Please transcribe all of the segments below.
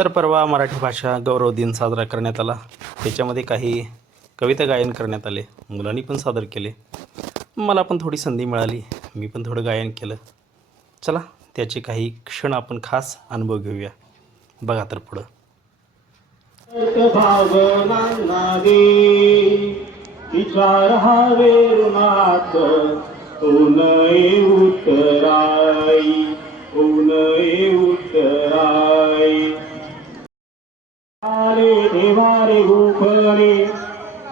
तर परवा मराठी भाषा गौरव दिन साजरा करण्यात आला. त्याच्यामध्ये काही कविता गायन करण्यात आले, मुलांनी पण सादर केले. मला पण थोडी संधी मिळाली, मी पण थोडं गायन केलं. चला त्याचे काही क्षण आपण खास अनुभव घेऊया. बघा तर पुढं. विचार हवे रुणात उनये उत्तराई आले देवारे गोफणे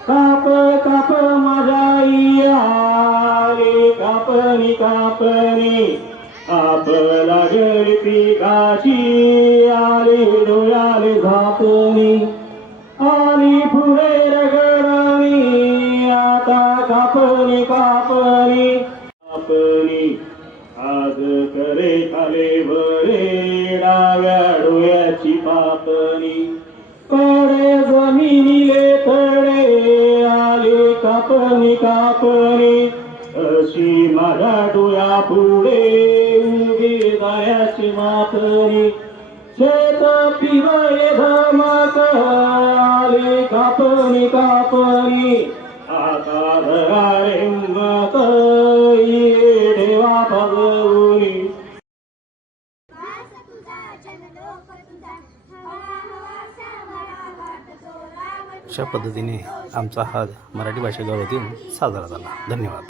काप काप माझाई आले कापणी आपला गळती काशी आले डोळ्याले झापणी आली पुढे रगराणी आता कापणी आज करे खाले बरे डाव्या डोळ्याची पापणी कडे जमिनीले तडे आले कापणी अशी माझ्या डोळ्या पुढे उभी जायाची मातणी शेत पिवळे धमक आले कापणी आता धरारे हिंमत ये देवा भगवनी. अशा पद्धतीने आमचा हा मराठी भाषा गौरव दिन साजरा झाला. धन्यवाद.